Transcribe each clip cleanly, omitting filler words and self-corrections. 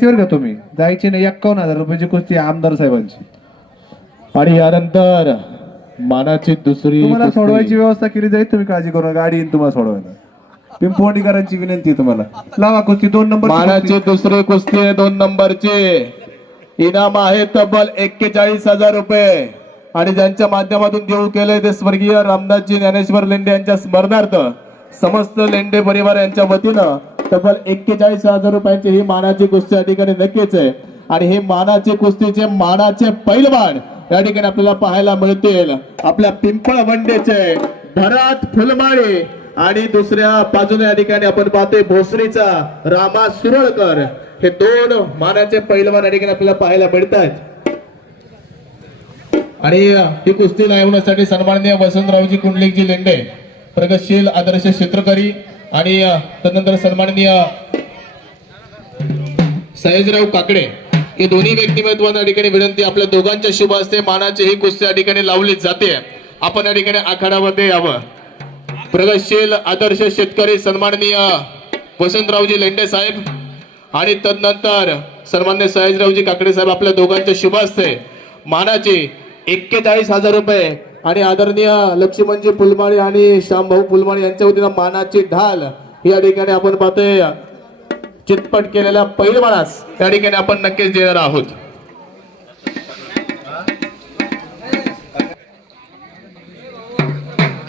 का तुम्ही जायची नाही 51,000 रुपयाची कुस्ती आमदार साहेबांची. आणि यानंतर मानाची दुसरी तुम्हाला कुस्ती. सोडवायची व्यवस्था केली जाईल, तुम्ही काळजी करू नका, गाडी येईल तुम्हाला सोडवायला. पिंपोंडीकरांची विनंती आहे तुम्हाला. लावा कुस्ती 2 नंबर. मानाची दुसरी कुस्ती आहे 2 नंबरची. इनाम आहे तब्बल 41,000 रुपये. आणि ज्यांच्या माध्यमातून देऊ केले ते स्वर्गीय रामदासजी ज्ञानेश्वर लेंडे यांच्या स्मरणार्थ समस्त लेंडे परिवार यांच्या वतीनं तब्बल 41,000 रुपयांची ही मानाची कुस्ती या ठिकाणी नक्कीच आहे. आणि हे मानाची कुस्तीचे मानाचे पैलवान या ठिकाणी आपल्याला पाहायला मिळतील. आपल्या पिंपळवंडेचे भरत फुलमाळे आणि दुसऱ्या बाजूने या ठिकाणी आपण पाहतोय भोसरीचा रामा सुरळकर. हे 2 मानाचे पैलवान या ठिकाणी आपल्याला पाहायला मिळतात. आणि ही कुस्ती लावण्यासाठी सन्माननीय वसंतरावजी कुंडलिकजी लेंडे, प्रगतशील आदर्श क्षेत्रकारी, आणि तदनंतर सन्माननीय सयाजीराव काकडे हे दोन्ही व्यक्तिमत्वांना या ठिकाणी विनंती, आपल्या दोघांच्या शुभ हस्ते मानाची ही कुस्ती या ठिकाणी लावली जाते. आपण या ठिकाणी आखाड्यामध्ये यावं. प्रगतशील आदर्श शेतकरी सन्माननीय वसंतरावजी लेंडे साहेब आणि तदनंतर सन्माननीय सयाजीरावजी काकडे साहेब, आपल्या दोघांच्या शुभ हस्ते मानाची 41,000 रुपये आणि आदरणीय लक्ष्मणजी फुलमाळी आणि श्यामभाऊ फुलमाळी यांच्या वतीनं मानाची ढाल या ठिकाणी आपण पाहतोय चितपट केलेल्या पैलवानास त्या ठिकाणी आपण नक्कीच देणार आहोत.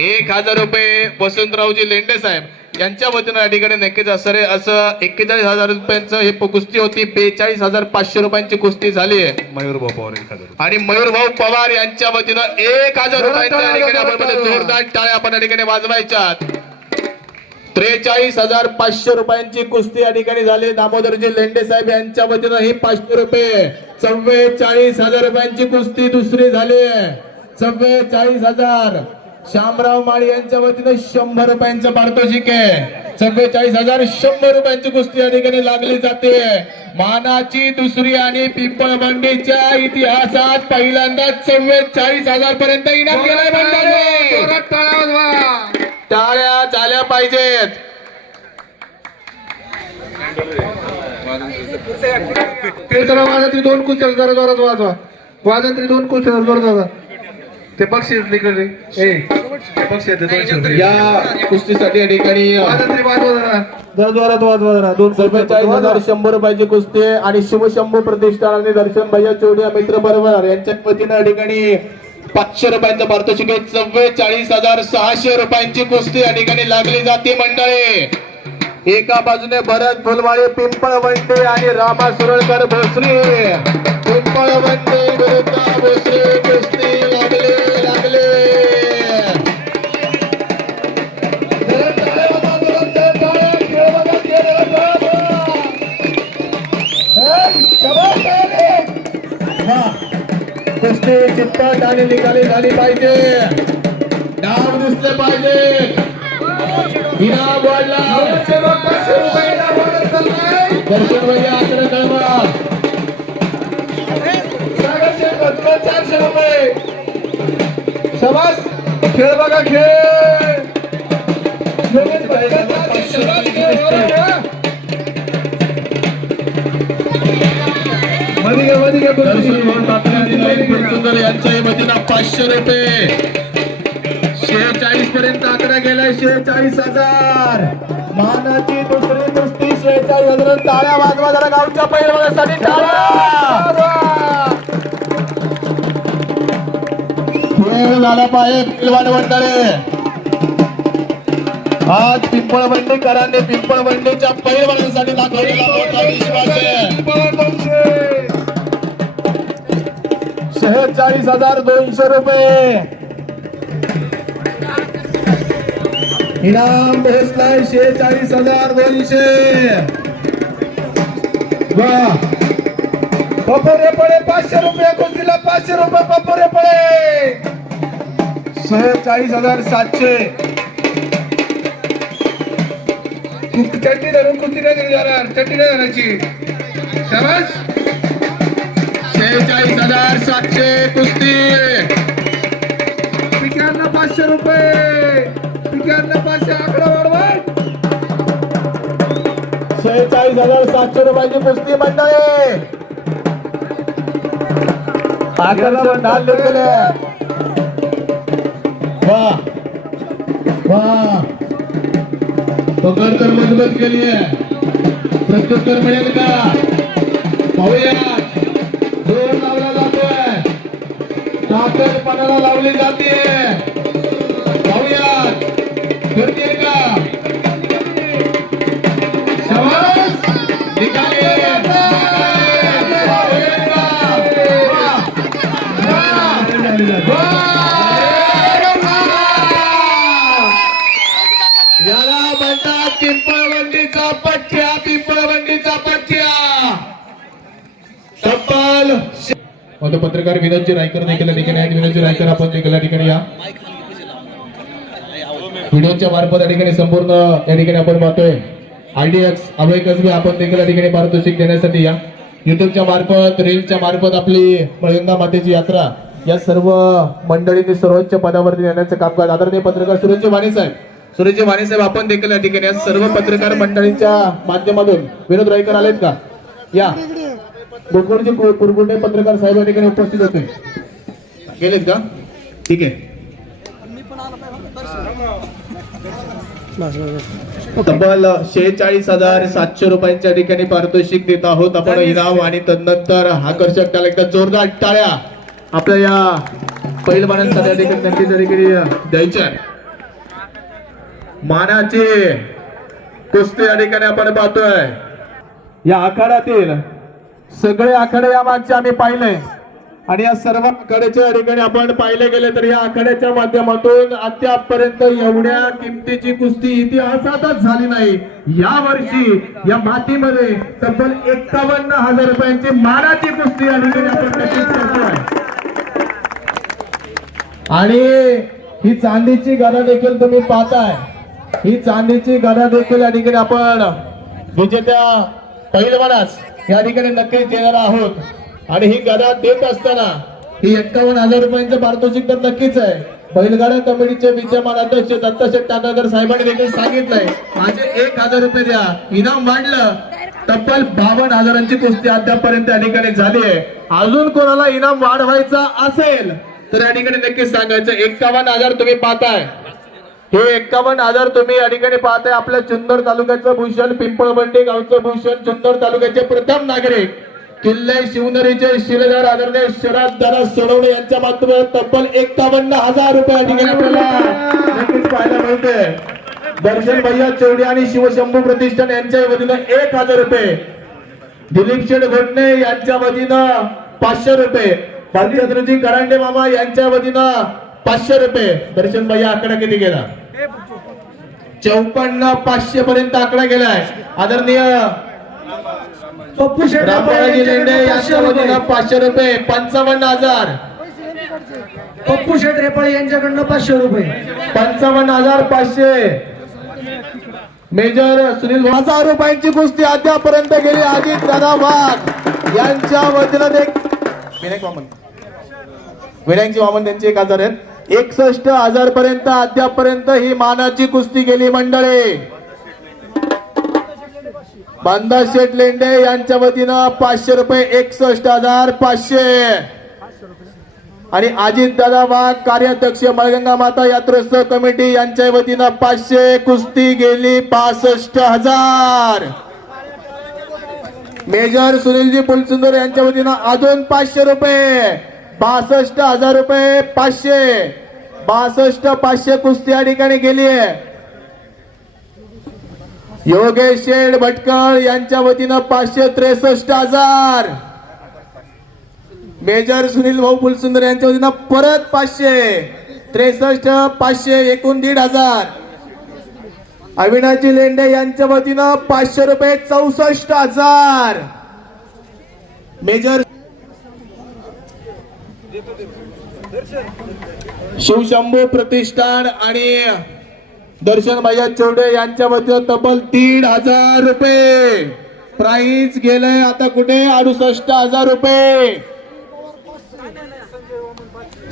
₹1,000 वसंतरावजी लेंडे साहेब यांच्या वतीनं या ठिकाणी नक्कीच असं 41,000 रुपयांचं ही कुस्ती होती. 42,500 रुपयांची कुस्ती झाली आहे. मयूरभाऊ पवार 1,000 आणि मयूरभाऊ पवार यांच्या वतीनं 1,000 रुपयांच्या या ठिकाणी आपण जोरदार टाळ्या आपण या ठिकाणी वाजवायच्या. 43,500 रुपयांची कुस्ती या ठिकाणी झाली. दामोदरजी लेंडे साहेब यांच्या वतीनं ही 500 रुपये. 44,000 रुपयांची कुस्ती दुसरी झाली. 44,000. श्यामराव माळी यांच्या वतीनं 100 रुपयांचं पारितोषिक आहे. 44,100 रुपयांची कुस्ती या ठिकाणी लागली जाते. मानाची दुसरी आणि पिंपळवंडीच्या इतिहासात पहिल्यांदाच 44,000 पर्यंत इनाम गेलाय मंडळी. टाळ्या झाल्या पाहिजेत. वाजंत्री 2 कुस्त्या जरा जोरात वाजवा. वाजंत्री 2 कुस्त्या जोरात. ते बक्षीस निकडे बक्षीस या कुस्तीसाठी या ठिकाणी वाजंत्री वाजवा जरा जोरात वाजवा जरा. 44,100 रुपयाची कुस्ती आणि शिवशंभू प्रतिष्ठान आणि दर्शन भैया चौडिया मित्र बरोबर यांच्या वतीनं या ठिकाणी 500 रुपयांचं पारितोषिक आहे. 44,600 रुपयांची कुस्ती या ठिकाणी लागली जाते मंडळी. एका बाजूने भरत फुलमाळे पिंपळवंडे आणि रामा सुरळकर भोसरी. पिंपळवंडे विरुद्ध भोसरी कुस्ती लागले. कुस्ती चित्तात आणि निकाली झाली पाहिजे. डाव दिसले पाहिजे. इनाम वाढला. दर्शन भैया आकडे कळवा. 400 रुपये. शाबास. खेळ बघा खेळ. सुंदर यांच्या वतीनं 500 रुपये. 46 पर्यंत आकडा गेलाय. 46,000. मानाची दुसरी कुस्ती 46,000. टाळ्या वाजवा जरा गावच्या पैलवानासाठी. खेळ झाला पाहिजे पैलवान मंडळी. आज पिंपळवंडीकरांनी पिंपळवंडीच्या पैलवानासाठी दाखवलेला मोठा विश्वास आहे. 46,200 रुपये इनाम पोहोचलाय. 46,200. वा. पपोरे पडे 500 रुपये कुस्तीला. 500 रुपये पपोरे पडे. 46,700. चट्टी धरून कुस्ती नाही जाणार. चट्टी नाही धरायची. शाबास. 46,700 कुस्ती. पिकांना 500 रुपये. पिकांना 500. आकडा वाढवा. 46,700 रुपयाची कुस्ती मंडळी. आकर्षण ढाल घेतलेले. वाह वाह, पकड तर मजबूत केली आहे. प्रत्युत्तर मिळेल का पाहूया. जोर लावला जातोय, ताकदपणाला लावली जाते. पाहूया करते का. शाबास, निकाली. याला म्हणतात पिंपळवंडीचा पठ्या. पिंपळवंडीचा पठ्या. तब्बल पत्रकार विनोदजी रायकर देखील ठिकाणी आहेत. विनोदजी रायकर आपण देखील या ठिकाणी या. व्हिडिओच्या मार्फत या ठिकाणी संपूर्ण या ठिकाणी आपण पाहतोय. IDX अभय कसबे आपण देखील या ठिकाणी पारितोषिक देण्यासाठी या. युट्यूबच्या मार्फत, रीलच्या मार्फत आपली मळगंगा मातेची यात्रा या सर्व मंडळींनी सर्वोच्च पदावरती नेण्याचं कामकाज आदरणीय पत्रकार सुरेशजी वाणी साहेब. सुरेशजी वाणी साहेब आपण देखील या ठिकाणी या सर्व पत्रकार मंडळींच्या माध्यमातून. विनोद रायकर आलेत का या. गोकुळजी कुरकुटे पत्रकार साहेब या ठिकाणी उपस्थित होते. गेलेत का? ठीक आहे. तब्बल 46,700 रुपयांच्या ठिकाणी पारितोषिक देत आहोत आपण इनाम. आणि तदनंतर आकर्षक त्याला एकदा जोरदार टाळ्या आपल्या या पैलवानांसाठी या ठिकाणी नक्कीच या ठिकाणी द्यायच्या. मानाची कुस्ती या ठिकाणी आपण पाहतोय. या आखाड्यातील सगळे आखाडे या मागचे आम्ही पाहिले आणि या सर्व आखाड्याच्या या ठिकाणी आपण पाहिले गेले तर या आखाड्याच्या माध्यमातून अद्यापपर्यंत एवढ्या किमतीची कुस्ती इतिहासातच झाली नाही. या वर्षी या मातीमध्ये तब्बल 51,000 रुपयांची मानाची कुस्ती या ठिकाणी आपण नक्कीच करतोय. आणि ही चांदीची गदा देखील तुम्ही पाहताय. ही चांदीची गदा देखील या ठिकाणी आपण विजेत्या पहिलवानास या ठिकाणी नक्कीच देणार आहोत. आणि ही गदा देत असताना ही 51,000 रुपयांचं पारितोषिक तर नक्कीच आहे. बैलगाडा कमिटीचे विद्यमान अध्यक्ष दत्ताशेठ टाकाकर साहेबांनी देखील सांगितलंय माझे 1,000 रुपये द्या. इनाम वाढलं. तब्बल 52,000ची कुस्ती अद्यापपर्यंत या ठिकाणी झाली आहे. अजून कोणाला इनाम वाढवायचा असेल तर या ठिकाणी नक्कीच सांगायचं. 51,000 तुम्ही पाहताय. हे 51,000 तुम्ही या ठिकाणी पाहताय. आपल्या जुन्नर तालुक्याचं भूषण, पिंपळवंडी गावचं भूषण, जुन्नर तालुक्याचे प्रथम नागरिक, किल्ले शिवनेरीचे शिलेदार आदरणीय शरद दादा सोनवणे यांच्या माध्यमातून तब्बल 51,000 रुपये या ठिकाणी आपल्याला नक्कीच पाहायला मिळते. दर्शन भैया चौडे आणि शिवशंभू प्रतिष्ठान यांच्या वतीनं 1,000 रुपये. दिलीप शेठ घोटणे यांच्या वतीनं 500 रुपये. भालचंद्रजी करांडे मामा यांच्या वतीनं 500 रुपये. दर्शन भैया आकडा किती गेला? 54,500 पर्यंत आकडा गेलाय. आदरणीय रामबाळाजी लेंडे यांच्या वतीनं 500 रुपये. 55,000. पप्पू शेठ रेपाळे यांच्याकडनं 500 रुपये. 55,500. मेजर सुनील 1,000 रुपयांची कुस्ती अद्यापर्यंत गेली. अजित दादा वाघ यांच्या वतीनं विनायकजी वामन त्यांचे 1,000 आहेत. 61,000 पर्यंत अद्यापर्यंत ही मानाची कुस्ती गेली मंडळी. बांदा शेठ लेंडे यांच्या वतीनं 500 रुपये. 61,500. आणि अजित दादा वाघ कार्याध्यक्ष मळगंगा माता यात्रोत्सव कमिटी यांच्या वतीनं 500. कुस्ती गेली 65,000. मेजर सुनीलजी पुलसुंदर यांच्या वतीनं अजून 500 रुपये. 62,000 रुपये. 500. 62,500 कुस्ती या ठिकाणी गेली आहे. योगेश शेठ भटकळ यांच्या वतीनं 563,000. मेजर सुनील भाऊ फुलसुंदर यांच्या वतीनं परत 500. 63,500. एकूण 1,500. अविनाशी लेंडे यांच्या वतीनं 500 रुपये. 64,000. मेजर शिवशंभू प्रतिष्ठान आणि दर्शन भैया चौडे यांच्या वतीनं तब्बल 1,500 रुपये. प्राइस गेलंय आता कुठे? 68,000 रुपये.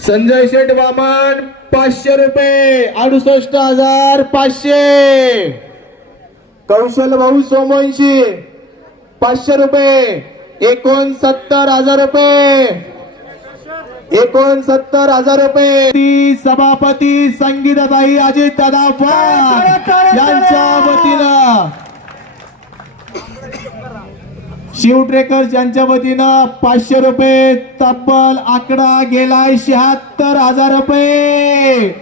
संजय शेठ वामन 500 रुपये. 68,500. कौशल भाऊ सोमवंशी 500 रुपये, 69,000 रुपये, 69,000 रुपये. ती सभापती संगीताताई अजित दादा वाघ यांच्या वतीनं, शिव ट्रेकर्स यांच्या वतीनं 500 रुपये. तब्बल आकडा गेलाय 76,000 रुपये.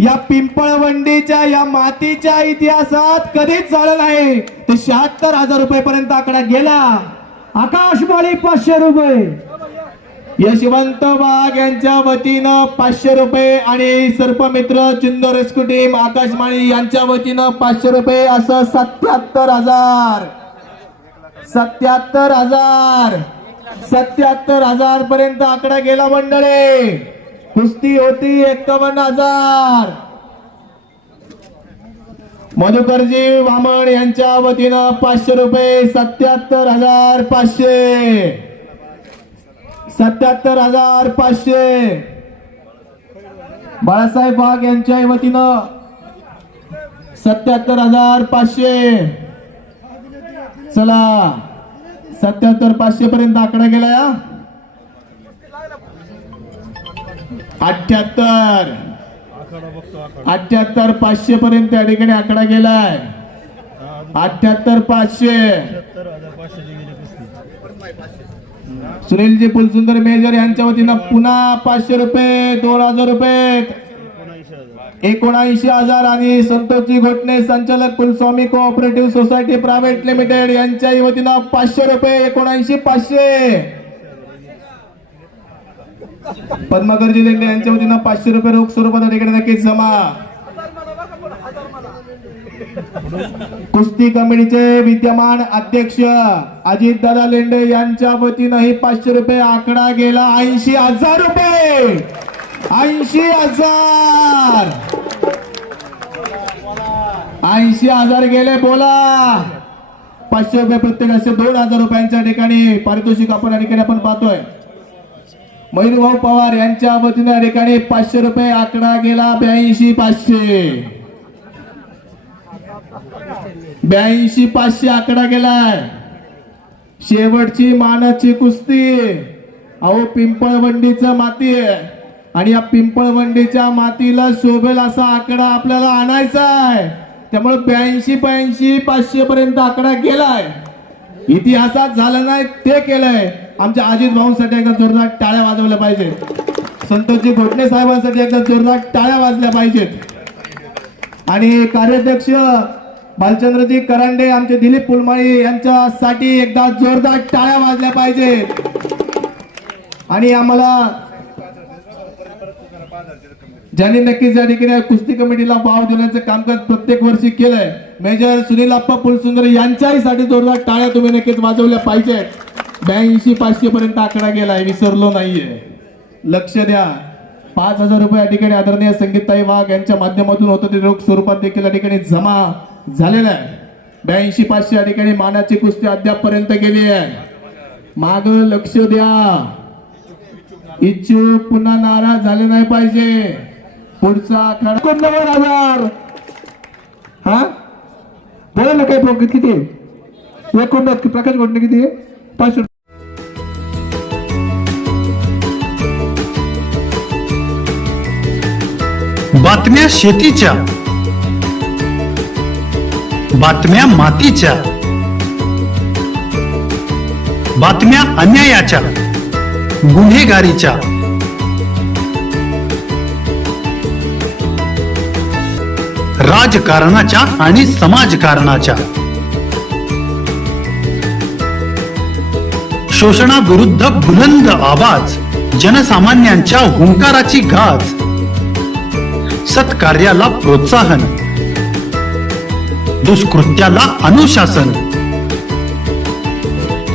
या पिंपळवंडीच्या या मातीच्या इतिहासात कधीच झालं नाही. ते 76,000 रुपये पर्यंत आकडा गेला. आकाशवाणी 500 रुपये. यशवंत वाघ यांच्या वतीनं 500 रुपये आणि सर्पमित्र चिंदोर रेस्क्यू टीम आकाशवाणी यांच्या वतीनं 500 रुपये. असं 77,000, 77,000, 77,000 पर्यंत आकडा गेला मंडळी. कुस्ती होती 51,000. मधुकरजी वामन यांच्या वतीनं 500 रुपये. 77,500, 77,500. बाळासाहेब वाघ यांच्या वतीनं 77,500. चला 77,500 पर्यंत आकडा गेला. 78,500 पर्यंत या ठिकाणी आकडा गेलाय. 78,500. सुनीलजी फुलसुंदर मेजर यांच्या वतीनं पुन्हा 500 रुपये. 2,000 रुपये, 79,000. आणि संतोषजी घोटणे संचालक कुलस्वामी कोऑपरेटिव्ह सोसायटी प्रायव्हेट लिमिटेड यांच्या वतीनं 500 रुपये. 79,500. पद्माकरजी लेंडे यांच्या वतीनं 500 रुपये रोख स्वरूपात ठिकाणी नक्कीच जमा. कुस्ती कमिटीचे विद्यमान अध्यक्ष अजितदादा लेंडे यांच्या वतीनंही 500 रुपये. आकडा गेला 80,000 रुपये. 80,000, 80,000 गेले. बोला 500 रुपये प्रत्येक. असे 2,000 रुपयांच्या ठिकाणी पारितोषिक आपण या ठिकाणी आपण पाहतोय. मयूरभाऊ पवार यांच्या वतीने या ठिकाणी 500 रुपये. आकडा गेला 82,500, 82,500 आकडा गेलाय. शेवटची मानाची कुस्ती. अहो पिंपळवंडीचं माती आहे आणि या पिंपळवंडीच्या मातीला शोभेल असा आकडा आपल्याला आणायचा आहे. त्यामुळे 82,500 पर्यंत आकडा गेलाय. इतिहासात झालं नाही ते केलंय. आमच्या अजित भाऊंसाठी एकदा जोरदार टाळ्या वाजवल्या पाहिजेत. संतोषजी घोटणे साहेबांसाठी एकदा जोरदार टाळ्या वाजल्या पाहिजेत. आणि कार्याध्यक्ष भालचंद्रजी करांडे आमचे दिलीप पुलमाळी यांच्यासाठी एकदा जोरदार टाळ्या वाजल्या पाहिजेत. आणि आम्हाला ज्यांनी नक्कीच या ठिकाणी कुस्ती कमिटीला वाव देण्याचं कामकाज प्रत्येक वर्षी केलंय, मेजर सुनील आप्पा फुलसुंदर यांच्याही साठी जोरदार टाळ्या तुम्ही नक्कीच वाजवल्या पाहिजेत. 82,500 पर्यंत आकडा गेलाय. विसरलो नाहीये. लक्ष द्या. 5,000 रुपये या ठिकाणी आदरणीय संगीताई वाघ यांच्या माध्यमातून होतं ते रोख स्वरूपात देखील या ठिकाणी जमा झालेला आहे. 82,500 या ठिकाणी मानाची कुस्ती अद्याप पर्यंत गेली आहे. माग लक्ष द्या. इच्छुक पुन्हा नाराज झाले नाही पाहिजे. पुढचा आखाडा 89,000. हा बोला ना काय किती आहे? 89 प्रकाश घोटणे किती आहे? 500. बातम्या शेतीच्या, बातम्या मातीच्या, बातम्या अन्यायाच्या, गुन्हेगारीच्या, राजकारणाच्या आणि समाजकारणाच्या, शोषणाविरुद्ध बुलंद आवाज, जनसामान्यांच्या हुंकाराची गाज, सत्कार्याला प्रोत्साहन, दुष्कृत्याला अनुशासन,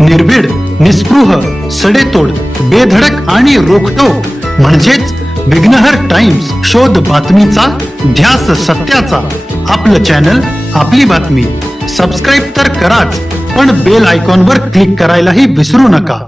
निर्भीड, निस्पृह, सडेतोड, बेधडक आणि रोखटोक म्हणजेच विघ्नहर टाइम्स. शोध बातमीचा, ध्यास सत्याचा. आपलं चॅनल, आपली बातमी. सबस्क्राईब तर कराच, पण बेल आयकॉनवर क्लिक करायलाही विसरू नका.